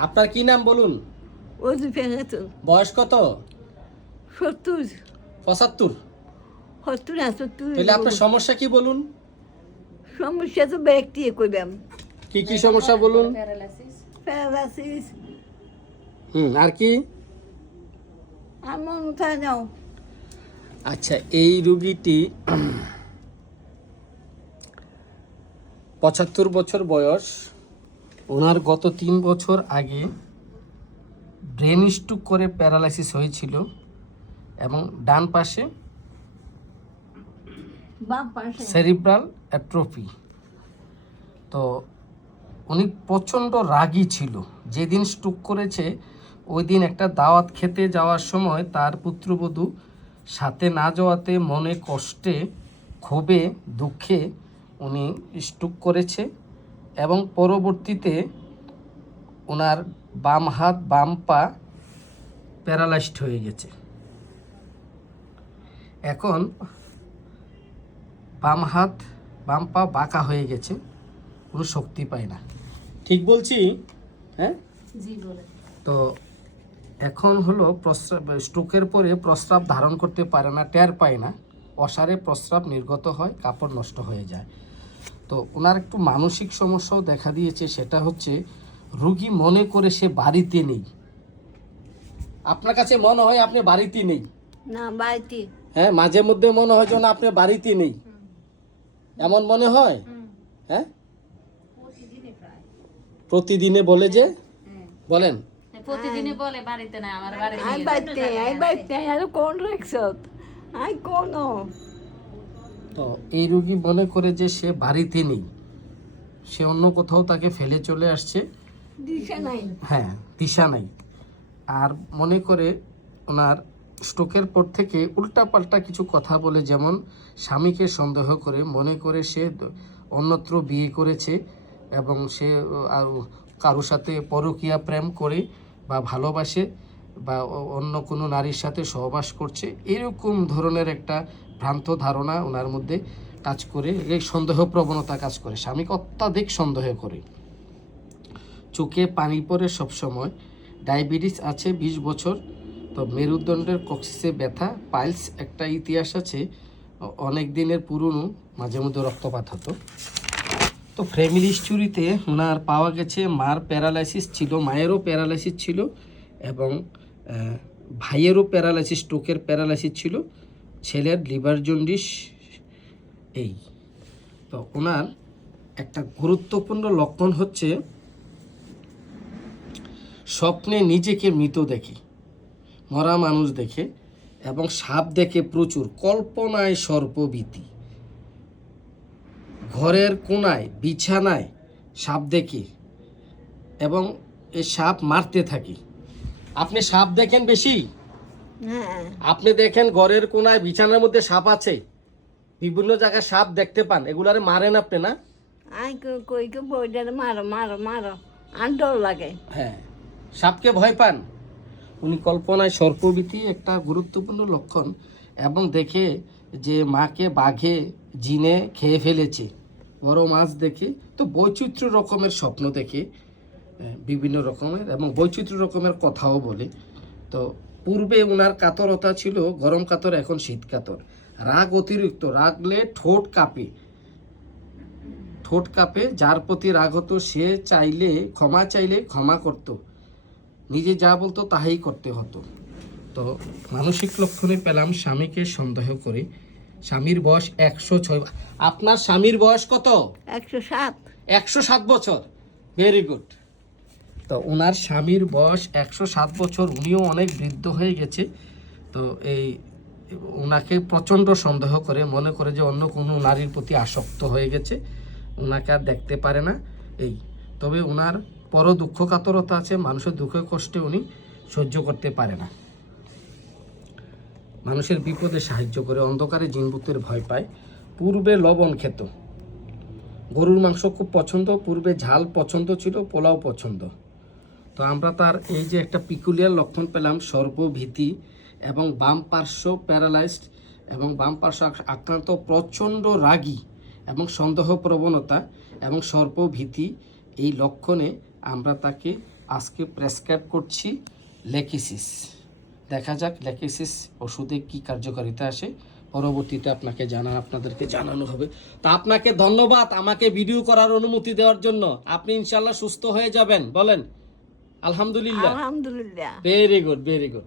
আপনার কি নাম বলুন? ফেঙেতো বয়স কত? সত্তর। পঁচাত্তর। সত্তর না সত্তর। তাহলে আপনার সমস্যা কি বলুন? সমস্যা তো ব্যক্তি কইবাম কি কি সমস্যা বলুন? প্যারালাইসিস হুম আর কি? আর মন উঠা যাও আচ্ছা এই রুগীটি পঁচাত্তর বছর বয়স। ওনার গত তিন বছর আগে ব্রেন স্ট্রোক করে প্যারালাইসিস হয়েছিল এবং ডান পাশে সেরিব্রাল অ্যাট্রোফি। তো উনি প্রচণ্ড রাগী ছিল। যেদিন স্ট্রোক করেছে ওই দিন একটা দাওয়াত খেতে যাওয়ার সময় তার পুত্রবধূ সাথে না যাওয়াতে মনে কষ্টে ক্ষোভে দুঃখে উনি স্ট্রোক করেছে। এবং পরবর্তীতে ওনার বাম হাত বাম পা প্যারালাইজড হয়ে গেছে। এখন বাম হাত বাম পা বাঁকা হয়ে গেছে কোনো শক্তি পায় না। ঠিক বলছি? হ্যাঁ? তো এখন হলো প্রস্রাব স্ট্রোকের পরে প্রস্রাব ধারণ করতে পারে না টের পায় না। অসারে প্রস্রাব নির্গত হয় কাপড় নষ্ট হয়ে যায়। তো ওনার একটু মানসিক সমস্যাও দেখা দিয়েছে সেটা হচ্ছে রুগী মনে করে সে বাড়িতে নেই। আপনার কাছে মনে হয় আপনি বাড়িতে নেই? না বাড়িতে। হ্যাঁ মাঝে মধ্যে মনে হয় যেন আপনি বাড়িতে নেই। এমন মনে হয়? হ্যাঁ? প্রতিদিনে বলে যে? বলেন। প্রতিদিনই বলে বাড়িতে না আমার বাড়িতে আর কোন রাখছত আই কোন? তো এই রুগী মনে করে যে সে বাড়িতে নেই সে অন্য কোথাও তাকে ফেলে চলে আসছে। দিশা নাই। হ্যাঁ দিশা নাই। আর মনে করে ওনার স্ট্রোকের পর থেকে উল্টাপাল্টা কিছু কথা বলে যেমন স্বামীকে সন্দেহ করে মনে করে সে অন্যত্র বিয়ে করেছে এবং সে আর কারোর সাথে পরকীয়া প্রেম করে বা ভালোবাসে। বা অন্য কোনো নারীর সাথে সহবাস করছে, এরকম ধরনের একটা ভ্রান্ত ধারণা ওনার মধ্যে কাজ করে, এই সন্দেহ প্রবণতা কাজ করে। স্বামীকে অত্যাধিক সন্দেহ করে। চোখে পানি পড়ে সবসময়। ডায়াবেটিস আছে বিশ বছর, তো মেরুদণ্ডের কক্সিসে ব্যথা, পাইলস একটা ইতিহাস আছে অনেক দিনের পুরনো, মাঝে মধ্যে রক্তপাত হতো। তো ফ্যামিলি হিস্টোরিতে ওনার পাওয়া গেছে, মার প্যারালাইসিস ছিল, মায়েরও প্যারালাইসিস ছিল এবং ভাইয়েরও প্যারালাইসিস, স্ট্রোকের প্যারালাইসিস ছিল, ছেলের লিভার জন্ডিস, এই। তো ওনার একটা গুরুত্বপূর্ণ লক্ষণ হচ্ছে, স্বপ্নে নিজেকে মৃত দেখে, মরা মানুষ দেখে এবং সাপ দেখে প্রচুর, কল্পনায় সর্পভীতি। ঘরের কোনায়, বিছানায় সাপ দেখে এবং এ সাপ মারতে থাকে। আপনি সাপ দেখেন বেশি? হ্যাঁ। আপনি দেখেন ঘরের কোনায় বিছানার মধ্যে সাপ আছে। বিভিন্ন জায়গায় সাপ দেখতে পান। এগুলারে মারেন আপনি না? আই কই মারো মারো মারো। আর ডর লাগে। হ্যাঁ। সাপকে ভয় পান? উনি কল্পনায় সর্পভীতি একটা গুরুত্বপূর্ণ লক্ষণ এবং দেখে যে মাকে বাঘে জিনে খেয়ে ফেলেছে। বড় মাছ দেখে তো বৈচিত্র্য রকমের স্বপ্ন দেখে বিভিন্ন রকমের এবং বৈচিত্র্য রকমের কথাও বলে। তো পূর্বে ওনার কাতরতা ছিল গরম কাতর এখন শীত কাতর। রাগ অতিরিক্ত রাগলে ঠোঁট কাঁপে। ঠোঁট কাঁপে যার প্রতি রাগ হতো সে চাইলে ক্ষমা চাইলে ক্ষমা করত। নিজে যা বলতো তাহাই করতে হতো। তো মানসিক লক্ষণে পেলাম স্বামীকে সন্দেহ করে। স্বামীর বয়স একশো ছয় আপনার স্বামীর বয়স কত? একশো সাত। একশো সাত বছর। ভেরি গুড তো ওনার স্বামীর বয়স একশো সাত বছর, উনিও অনেক বৃদ্ধ হয়ে গেছে। তো এই ওনাকে প্রচণ্ড সন্দেহ করে, মনে করে যে অন্য কোনো নারীর প্রতি আসক্ত হয়ে গেছে। ওনাকে আর দেখতে পারে না। এই, তবে ওনার পর দুঃখ কাতরতা আছে, মানুষের দুঃখে কষ্টে উনি সহ্য করতে পারে না। মানুষের বিপদে সাহায্য করে, অন্ধকারে জিনভূতের ভয় পায়। পূর্বে লবণ খেত। গরুর মাংস খুব পছন্দ, পূর্বে ঝাল পছন্দ ছিল, পোলাও পছন্দ। তো আমরা তার এই যে একটা পিকুলিয়ার লক্ষণ পেলাম সর্বভীতি এবং বাম পার্শ্ব প্যারালাইজড এবং বাম পার্শ্ব আক্রান্ত প্রচণ্ড রাগী এবং সন্দেহ প্রবণতা এবং সর্বভীতি এই লক্ষণে আমরা তাকে আজকে প্রেসক্রাইব করছি লেকিসিস। দেখা যাক লেকিসিস ওষুধে কি কার্যকারিতা আসে। পরবর্তীতে আপনাকে জানা আপনাদেরকে জানানো হবে। তা আপনাকে ধন্যবাদ আমাকে ভিডিও করার অনুমতি দেওয়ার জন্য। আপনি ইনশাল্লাহ সুস্থ হয়ে যাবেন। বলেন। আলহামদুলিল্লাহ। আলহামদুলিল্লাহ। Very good very good